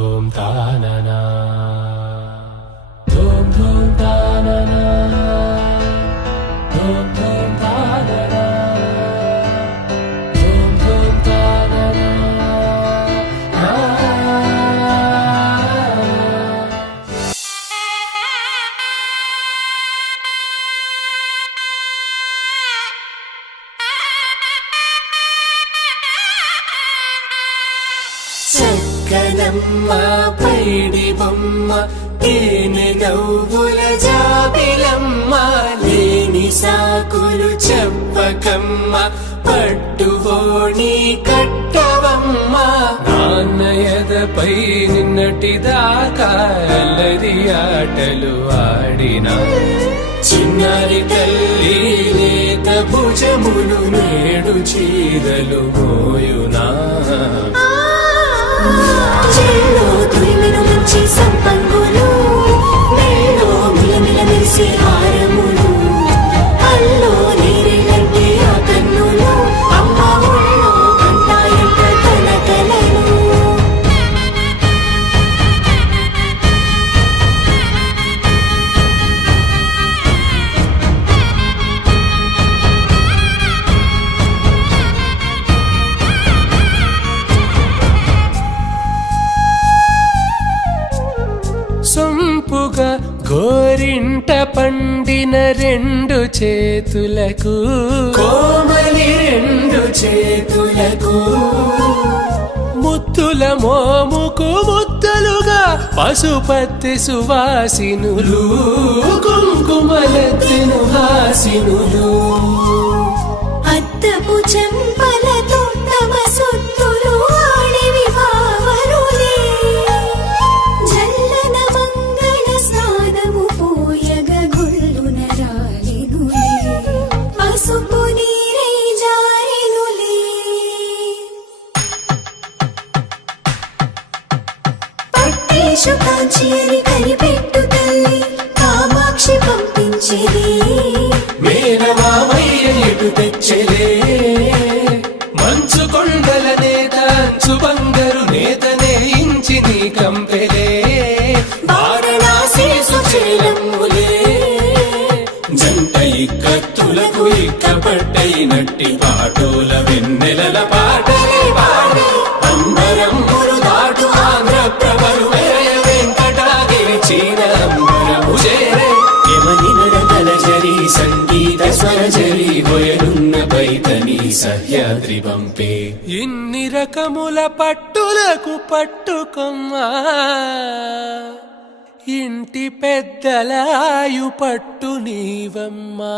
ధూమ్ తాననా ధూమ్ ధూమ్ తాననా ధూమ్ ధూమ్ తాననా ధూమ్ ధూమ్ తాననా చక్కనమ్మ పైడి బొమ్మ తేనె నవ్వుల జాబిలమ్మ లేని సాకులు చెప్పకమ్మ పట్టువోణి కట్టవమ్మ నాన్నయదపై నిన్నటిదాకా అల్లరి ఆటలు ఆడినా చిన్నారి తల్లి లేత భుజములు నేడు చీరలు మోయునా చెల్లో తురిమిను మంచి సంపంగులు మెల్లో మిలమిల మెరిసే హారములు అల్లో నీరేలంటే ఆ కన్నులు అమ్మ ఒళ్ళో కంటాయంట తన కలను సొంపుగా గోరింట పండిన రెండు చేతులకు కోమలి రెండు చేతులకు ముత్తుల మోముకు ముద్దలుగా పశుపతి సువాసినులు కుంకుమలెత్తిను హాసినులు అద్దపు చెంపలతో తమ సొత్తులు ఆడివి బావరులే జల్లన మంగళ స్నానము పోయగ గుళ్ళున రాలినులే పసుపు నీరై జారినులే పట్టేషు కాంచి అని కనిపెట్టు తల్లి కామాక్షి పంపించేది మేనమామయ్య ఎటు తెచ్చలే మంచు కొండల నేత అంచు బంగారు నేతనే ఇంచి నీ కంపెలే వారణాసి సుచేలమ్ములే జంట ఇక్కత్తులకు ఇక్కపట్టైనట్టి పాటోల వెన్నెలల పాటలే పాడే అంబరమ్ములు దాటు ఆంధ్ర ప్రభలు వేయ వెంకటాగిరి చీన అంబరము చేరే యమని నడకల జరి సంగీత స్వర జరి వయనున్న పైతని సహ్యాద్రి పంపే ఇన్ని రకముల పట్టులకు పట్టుకొమ్మా ఇంటి పెద్దలాయు పట్టు నీవమ్మా.